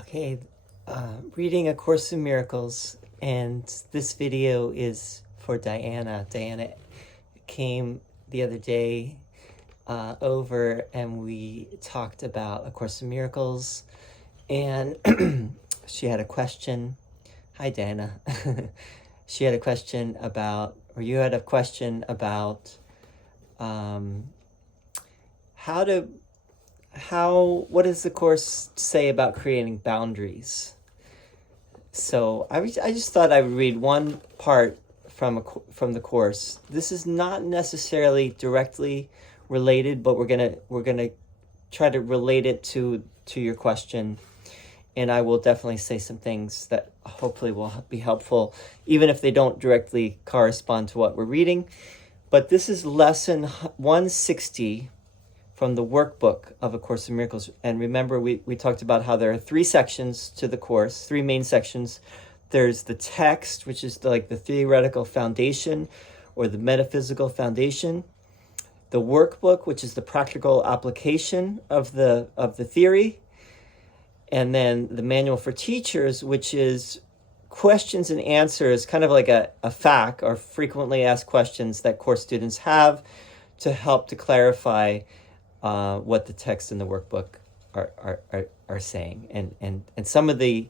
Okay, reading A Course in Miracles, and this video is for Diana. Diana came the other day over and we talked about A Course in Miracles, and she had a question. Hi, Diana. She had a question about, or you had a question about what does the Course say about creating boundaries? So I just thought I would read one part from the Course. This is not necessarily directly related, but we're gonna try to relate it to your question, and I will definitely say some things that hopefully will be helpful, even if they don't directly correspond to what we're reading. But this is lesson 160 from the workbook of A Course in Miracles. And remember, we talked about how there are three sections to the Course, three main sections. There's the text, which is like the theoretical foundation or the metaphysical foundation. The workbook, which is the practical application of the theory. And then the manual for teachers, which is questions and answers, kind of like a FAQ, or frequently asked questions that Course students have to help to clarify what the text in the workbook are saying, and some of the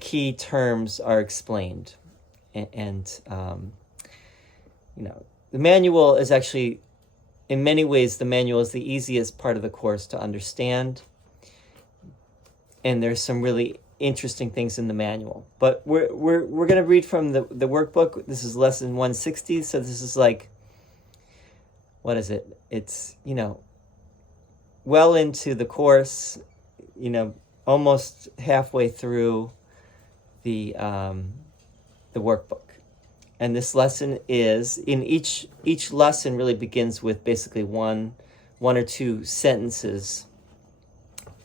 key terms are explained, and the manual is actually, in many ways, the manual is the easiest part of the Course to understand, and there's some really interesting things in the manual. But we're going to read from the workbook. This is lesson 160, so this is like, what is it? It's well into the Course, almost halfway through the workbook. And this lesson is, in each lesson really begins with basically one or two sentences.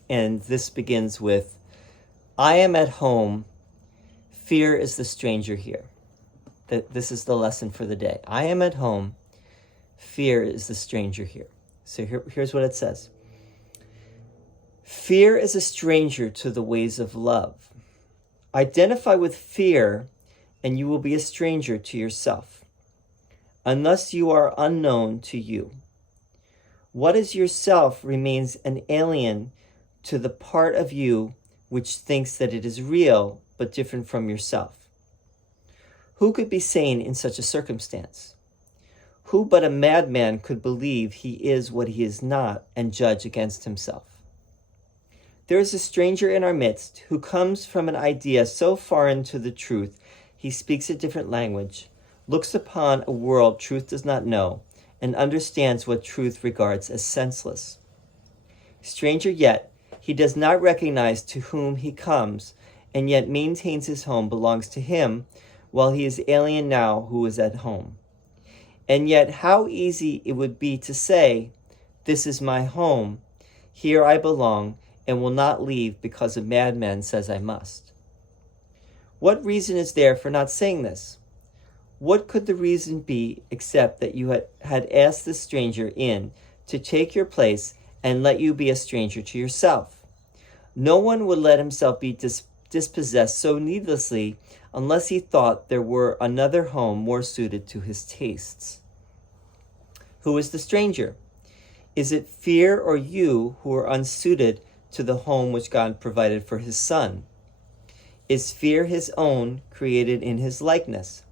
And this begins with, I am at home, fear is the stranger here. This is the lesson for the day. I am at home, fear is the stranger here. So here's what it says. Fear is a stranger to the ways of love. Identify with fear, and you will be a stranger to yourself, unless you are unknown to you. What is yourself remains an alien to the part of you which thinks that it is real, but different from yourself. Who could be sane in such a circumstance? Who but a madman could believe he is what he is not and judge against himself? There is a stranger in our midst who comes from an idea so foreign to the truth he speaks a different language, looks upon a world truth does not know, and understands what truth regards as senseless. Stranger yet, he does not recognize to whom he comes, and yet maintains his home belongs to him, while he is alien now who is at home. And yet how easy it would be to say, this is my home, here I belong, and will not leave because a madman says I must. What reason is there for not saying this? What could the reason be except that you had asked the stranger in to take your place and let you be a stranger to yourself? No one would let himself be dispossessed so needlessly unless he thought there were another home more suited to his tastes. Who is the stranger? Is it fear or you who are unsuited to the home which God provided for his Son? Is fear his own, created in his likeness?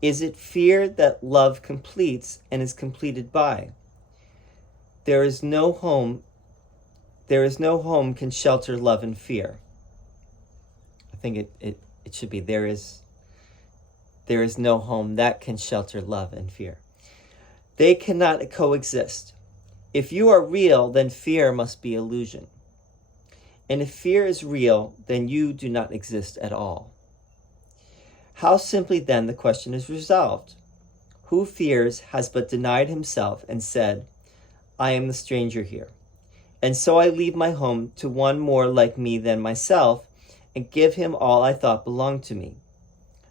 Is it fear that love completes and is completed by? There is no home can shelter love and fear. I think it should be there is no home that can shelter love and fear. They cannot coexist. If you are real, then fear must be illusion. And if fear is real, then you do not exist at all. How simply then the question is resolved. Who fears has but denied himself and said, I am the stranger here. And so I leave my home to one more like me than myself, and give him all I thought belonged to me.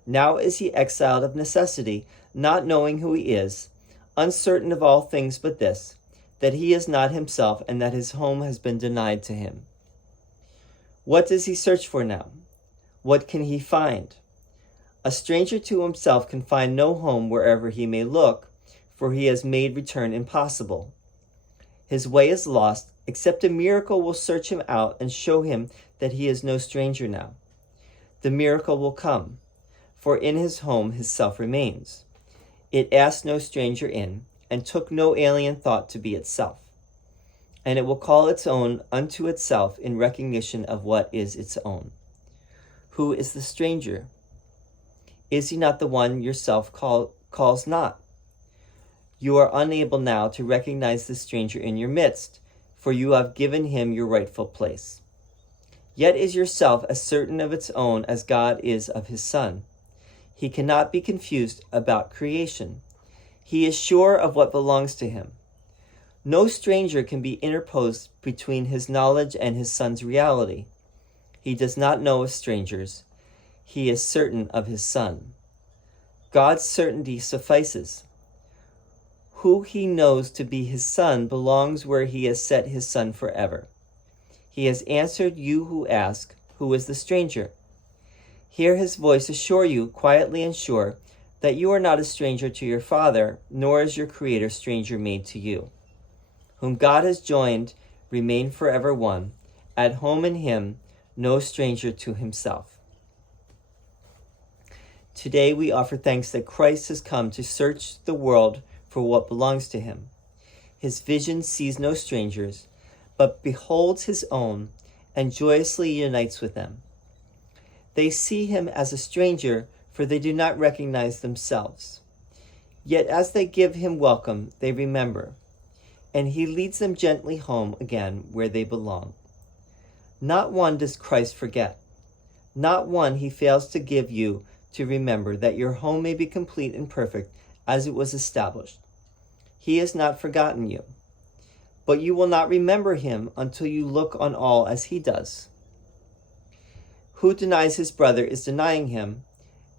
Now is he exiled of necessity, not knowing who he is, uncertain of all things but this, that he is not himself and that his home has been denied to him. What does he search for now? What can he find? A stranger to himself can find no home wherever he may look, for he has made return impossible. His way is lost, except a miracle will search him out and show him that he is no stranger now. The miracle will come, for in his home his self remains. It asked no stranger in, and took no alien thought to be itself. And it will call its own unto itself in recognition of what is its own. Who is the stranger? Is he not the one yourself calls not? You are unable now to recognize the stranger in your midst, for you have given him your rightful place. Yet is yourself as certain of its own as God is of his Son. He cannot be confused about creation. He is sure of what belongs to him. No stranger can be interposed between his knowledge and his Son's reality. He does not know of strangers. He is certain of his Son. God's certainty suffices. Who he knows to be his Son belongs where he has set his Son forever. He has answered you who ask, who is the stranger? Hear his voice assure you, quietly and sure, that you are not a stranger to your Father, nor is your Creator stranger made to you. Whom God has joined, remain forever one, at home in him, no stranger to himself. Today we offer thanks that Christ has come to search the world for what belongs to him. His vision sees no strangers, but beholds his own and joyously unites with them. They see him as a stranger, for they do not recognize themselves. Yet as they give him welcome, they remember, and he leads them gently home again where they belong. Not one does Christ forget. Not one he fails to give you to remember, that your home may be complete and perfect as it was established. He has not forgotten you, but you will not remember him until you look on all as he does. Who denies his brother is denying him,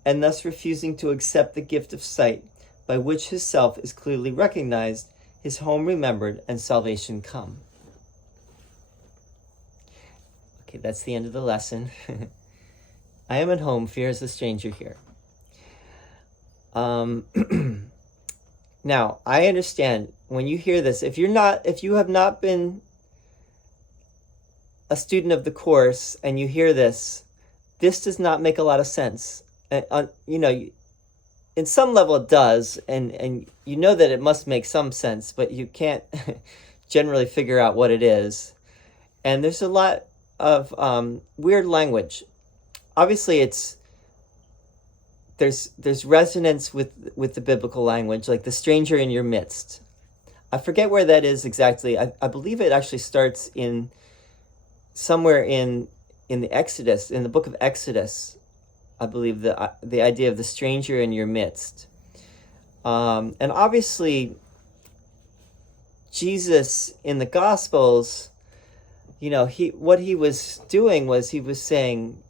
and thus refusing to accept the gift of sight by which his self is clearly recognized, his home remembered, and salvation come. Okay, that's the end of the lesson. I am at home, fear is a stranger here. Now, I understand when you hear this, if you have not been a student of the course and you hear this does not make a lot of sense. In some level it does, and you know that it must make some sense, but you can't generally figure out what it is. And there's a lot of weird language. Obviously, there's resonance with the biblical language, like the stranger in your midst. I forget where that is exactly. I believe it actually starts somewhere in the Exodus, in the book of Exodus. I believe the idea of the stranger in your midst. And obviously, Jesus in the Gospels, what he was doing was he was saying,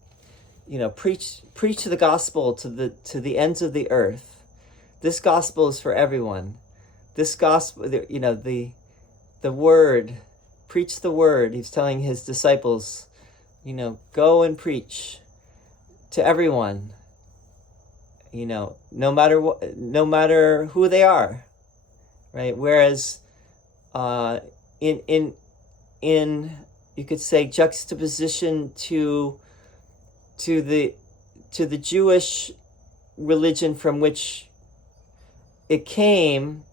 preach the gospel to the ends of the earth. This gospel is for everyone. This gospel, the word, preach the word. He's telling his disciples, go and preach to everyone. No matter who they are, right? Whereas, in you could say juxtaposition to the Jewish religion from which it came,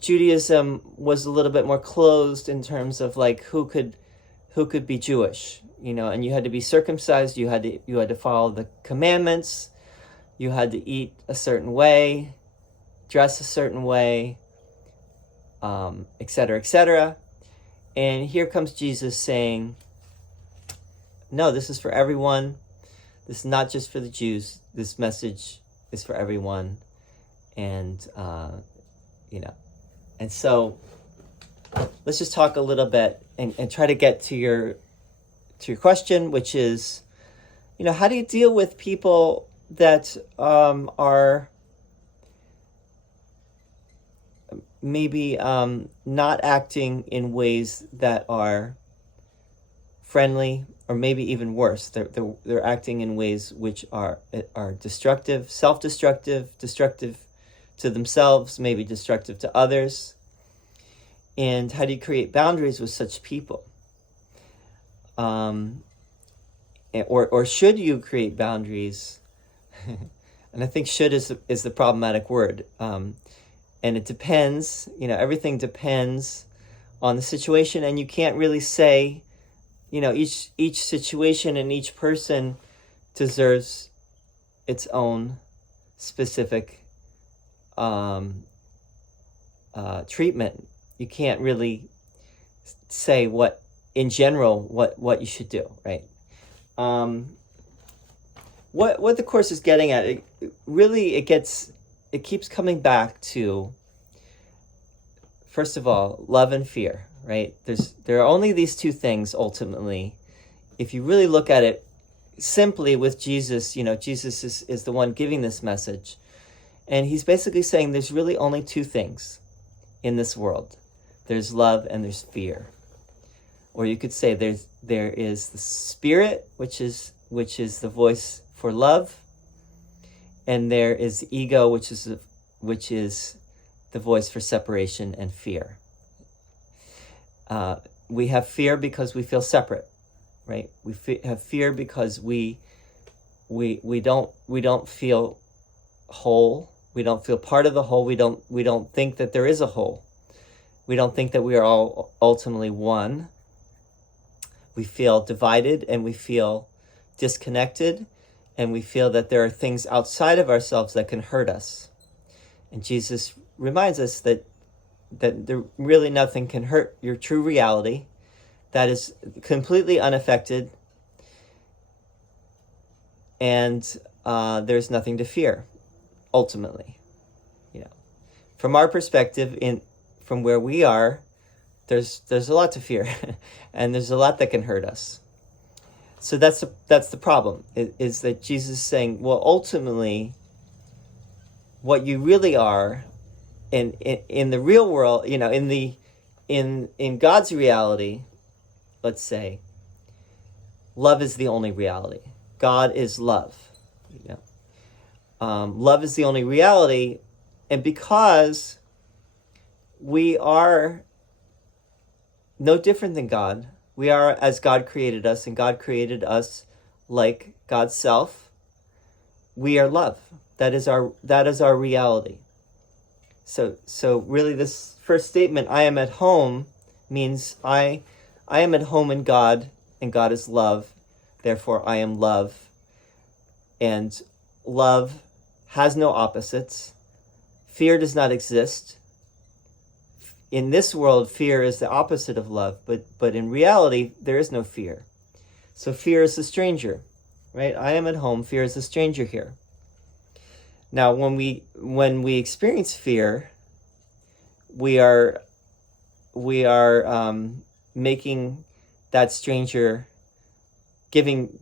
Judaism was a little bit more closed in terms of like who could be Jewish, and you had to be circumcised, you had to follow the commandments, you had to eat a certain way, dress a certain way, etc., etc. And here comes Jesus saying, no, this is for everyone. This is not just for the Jews. This message is for everyone. And, and so let's just talk a little bit and try to get to your question, which is, how do you deal with people that are maybe not acting in ways that are friendly or maybe even worse. They're acting in ways which are destructive, self-destructive, destructive to themselves, maybe destructive to others. And how do you create boundaries with such people? Or should you create boundaries? And I think should is the problematic word. And it depends, everything depends on the situation, and you can't really say, each situation and each person deserves its own specific treatment. You can't really say what you should do, right? What the Course is getting at, it keeps coming back to, first of all, love and fear, right? There are only these two things ultimately. If you really look at it simply with Jesus, Jesus is the one giving this message. And he's basically saying there's really only two things in this world. There's love and there's fear. Or you could say there is the Spirit, which is the voice for love, and there is the ego, which is the voice for separation and fear. We have fear because we feel separate, right? We have fear because we don't feel whole. We don't feel part of the whole. We don't think that there is a whole. We don't think that we are all ultimately one. We feel divided, and we feel disconnected, and we feel that there are things outside of ourselves that can hurt us. And Jesus reminds us that there really nothing can hurt your true reality, that is completely unaffected, and there's nothing to fear, ultimately. From our perspective, from where we are, there's a lot to fear, and there's a lot that can hurt us. So that's the problem, is that Jesus is saying, well, ultimately, what you really are, in the real world, in God's reality, let's say, love is the only reality. God is love. Love is the only reality, and because we are no different than God, we are as God created us, and God created us like God's self. We are love. That is our reality. So really, this first statement, I am at home, means I am at home in God, and God is love. Therefore, I am love. And love has no opposites. Fear does not exist. In this world, fear is the opposite of love, but in reality, there is no fear. So fear is the stranger, right? I am at home, fear is the stranger here. Now, when we experience fear, we are making that stranger, giving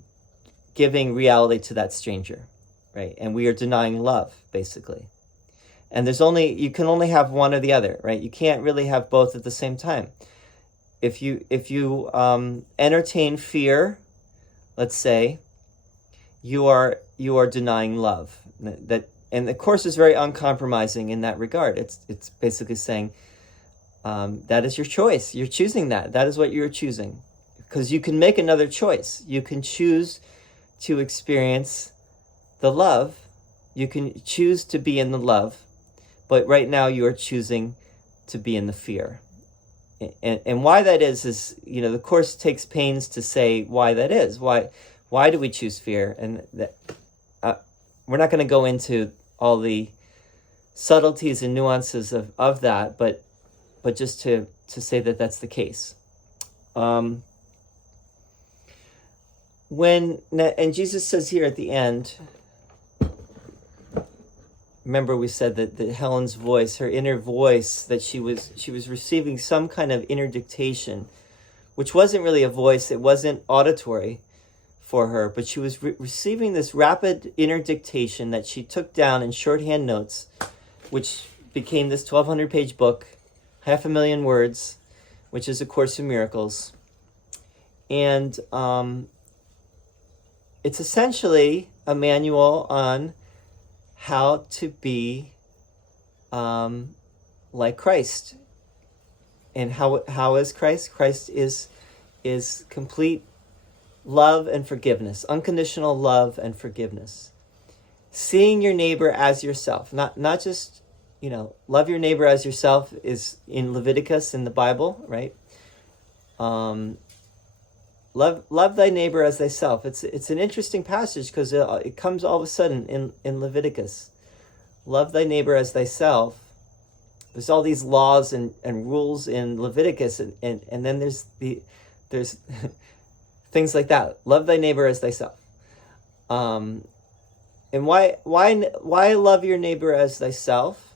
reality to that stranger, right? And we are denying love, basically. And you can only have one or the other, right? You can't really have both at the same time. If you entertain fear, let's say, you are denying love. And the Course is very uncompromising in that regard. It's basically saying that is your choice. You're choosing that. That is what you're choosing, because you can make another choice. You can choose to experience the love. You can choose to be in the love. But right now you are choosing to be in the fear. And why that is the Course takes pains to say why that is. Why do we choose fear? And we're not going to go into all the subtleties and nuances of that, but just to say that that's the case. And Jesus says here at the end, remember we said that Helen's voice, her inner voice, that she was receiving some kind of inner dictation, which wasn't really a voice, it wasn't auditory for her, but she was receiving this rapid inner dictation that she took down in shorthand notes, which became this 1,200-page book, 500,000 words, which is A Course in Miracles. And it's essentially a manual on how to be like Christ. And how is Christ? Christ is complete love and forgiveness, unconditional love and forgiveness. Seeing your neighbor as yourself, not just, love your neighbor as yourself is in Leviticus in the Bible, right? Love thy neighbor as thyself. It's an interesting passage because it comes all of a sudden in Leviticus. Love thy neighbor as thyself. There's all these laws and rules in Leviticus, and then there's things like that. Love thy neighbor as thyself. And why love your neighbor as thyself?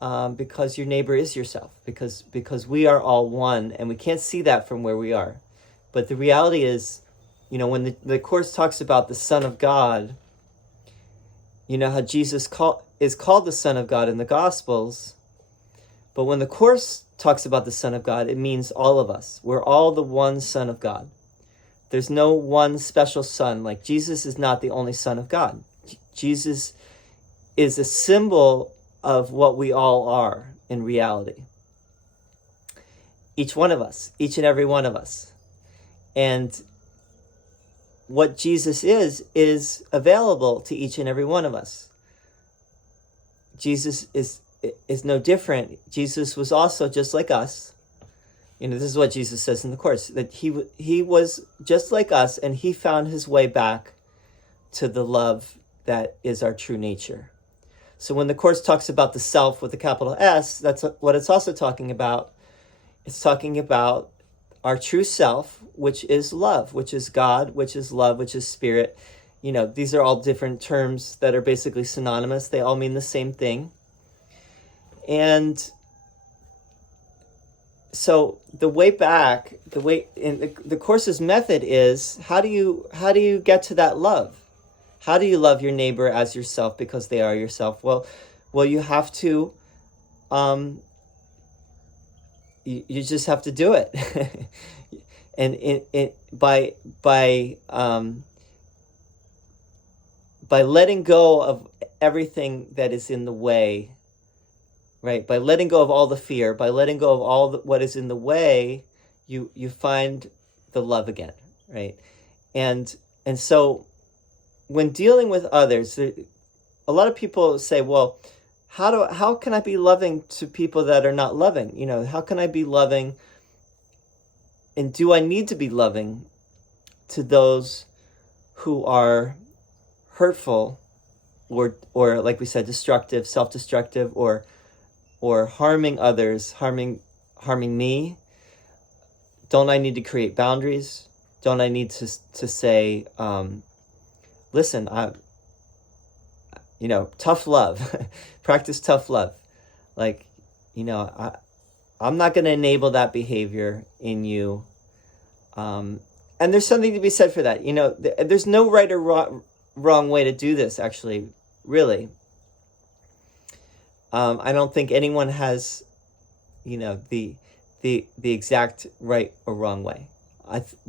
Because your neighbor is yourself. Because we are all one, and we can't see that from where we are. But the reality is, when the Course talks about the Son of God, how Jesus is called the Son of God in the Gospels. But when the Course talks about the Son of God, it means all of us. We're all the one Son of God. There's no one special son. Like, Jesus is not the only Son of God. Jesus is a symbol of what we all are in reality. Each one of us, each and every one of us. And what Jesus is available to each and every one of us. Jesus is no different. Jesus was also just like us. This is what Jesus says in the Course, that he was just like us, and he found his way back to the love that is our true nature. So when the Course talks about the self with a capital S, that's what it's also talking about. It's talking about our true self, which is love, which is God, which is love, which is spirit. These are all different terms that are basically synonymous. They all mean the same thing. And so the way back, in the Course's method is, how do you get to that love? How do you love your neighbor as yourself because they are yourself? Well, you have to, you just have to do it. And by letting go of everything that is in the way, right? By letting go of all the fear, by letting go of all what is in the way, you find the love again, right? And so when dealing with others, a lot of people say, well, how can I be loving to people that are not loving? How can I be loving, and do I need to be loving to those who are hurtful or like we said, destructive, self-destructive, or harming others, harming me? Don't I need to create boundaries? Don't I need to say, listen, tough love, practice tough love. Like, I'm not going to enable that behavior in you. And there's something to be said for that. There's no right or wrong way to do this, actually, really. I don't think anyone has, the exact right or wrong way.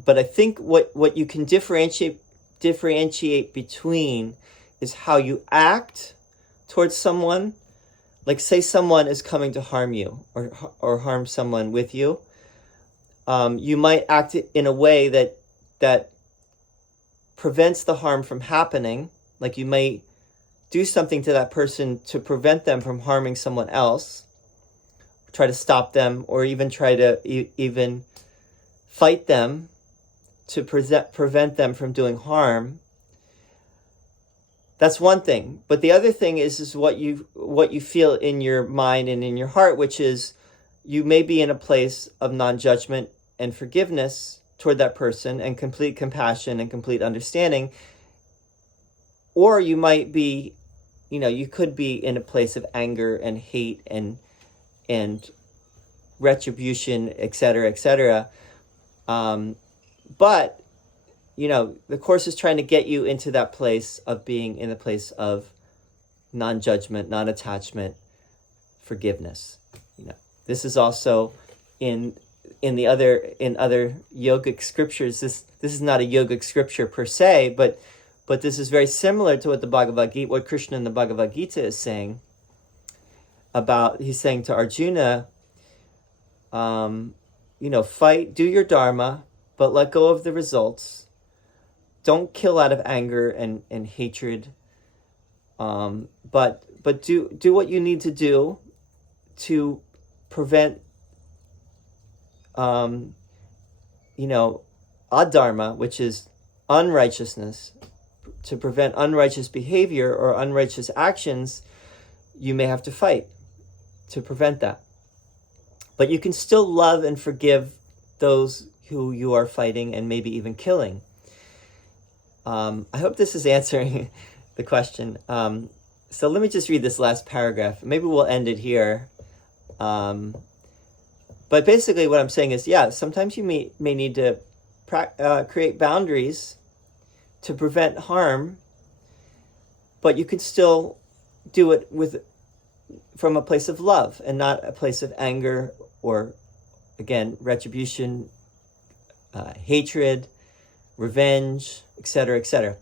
But I think what you can differentiate between is how you act towards someone. Like, say someone is coming to harm you or harm someone with you. You might act in a way that prevents the harm from happening. Like, you may do something to that person to prevent them from harming someone else, try to stop them, or even try to even fight them to prevent them from doing harm. That's one thing. But the other thing is what you feel in your mind and in your heart, which is you may be in a place of non-judgment and forgiveness toward that person and complete compassion and complete understanding. Or you might be, you could be in a place of anger and hate and retribution, etc., etc. But the Course is trying to get you into that place of being in the place of non-judgment, non-attachment, forgiveness. This is also in in other yogic scriptures. This is not a yogic scripture per se, but this is very similar to what Krishna in the Bhagavad Gita is saying about. He's saying to Arjuna, fight, do your dharma, but let go of the results. Don't kill out of anger and hatred. But do what you need to do to prevent adharma, which is unrighteousness. To prevent unrighteous behavior or unrighteous actions, you may have to fight to prevent that. But you can still love and forgive those who you are fighting and maybe even killing. I hope this is answering the question. So let me just read this last paragraph. Maybe we'll end it here. But basically what I'm saying is, sometimes you may need to create boundaries to prevent harm, but you can still do it from a place of love and not a place of anger or, again, retribution, hatred, revenge, etc., etc.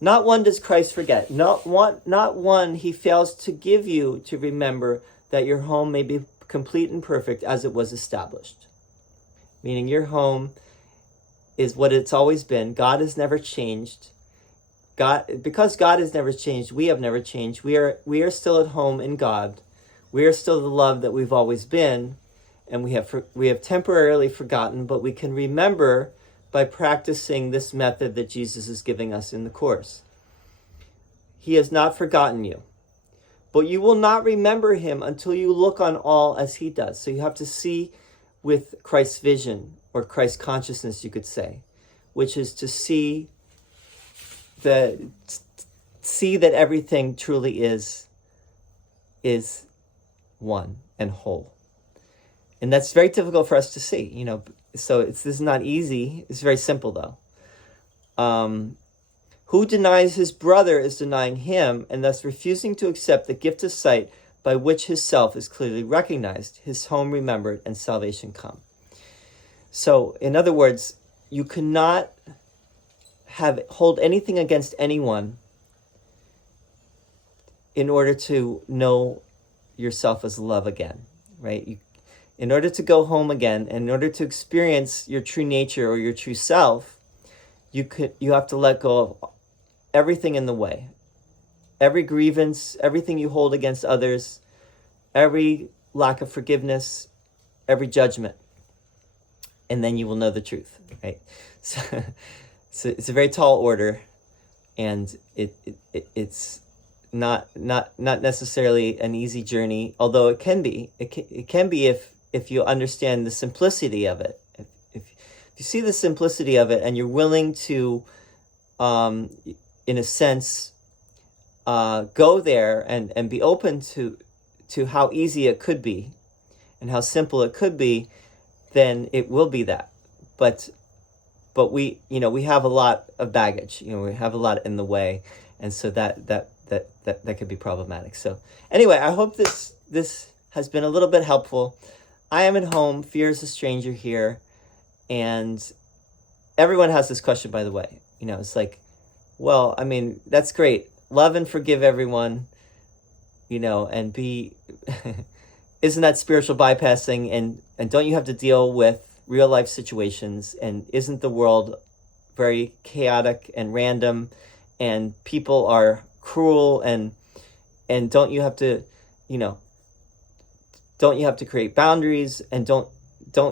Not one does Christ forget. Not one he fails to give you to remember that your home may be complete and perfect as it was established. Meaning your home is what it's always been. God has never changed. Because God has never changed, we have never changed. We are still at home in God. We are still the love that we've always been, and we have temporarily forgotten, but we can remember by practicing this method that Jesus is giving us in the Course. He has not forgotten you, but you will not remember him until you look on all as he does. So you have to see with Christ's vision, or Christ's consciousness, you could say, which is to see that everything truly is one and whole. And that's very difficult for us to see, so this is not easy. It's very simple though. Who denies his brother is denying him, and thus refusing to accept the gift of sight by which his self is clearly recognized, his home remembered, and salvation come. So, in other words, you cannot hold anything against anyone in order to know yourself as love again, right? In order to go home again, and in order to experience your true nature or your true self, you have to let go of everything in the way. Every grievance, everything you hold against others, every lack of forgiveness, every judgment. And then you will know the truth, right? So it's a very tall order, and it's not necessarily an easy journey, although it can be. It can be if you understand the simplicity of it. If you see the simplicity of it, and you're willing to, in a sense, go there and be open to how easy it could be and how simple it could be, then it will be that. But we have a lot of baggage. We have a lot in the way, and so that could be problematic. So anyway, I hope this has been a little bit helpful. I am at home. Fear is a stranger here, and everyone has this question, by the way. It's like, well, I mean, that's great. Love and forgive everyone, and be, isn't that spiritual bypassing? And don't you have to deal with real life situations? And isn't the world very chaotic and random, and people are cruel, and don't you have to, don't you have to create boundaries, and don't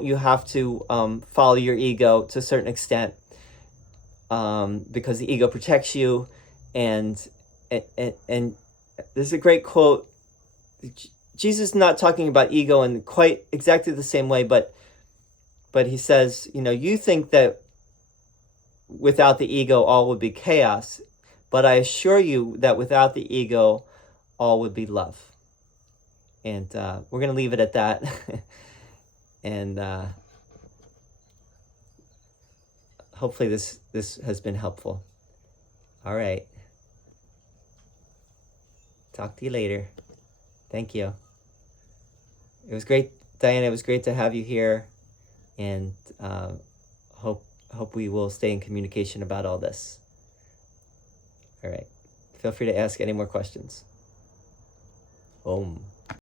you have to follow your ego to a certain extent, because the ego protects you? And there's a great quote. Jesus is not talking about ego in quite exactly the same way, but he says, you think that without the ego all would be chaos, but I assure you that without the ego all would be love. And we're going to leave it at that. And hopefully this has been helpful. All right. Talk to you later. Thank you. It was great, Diana. It was great to have you here. and hope we will stay in communication about all this. All right. Feel free to ask any more questions. Om.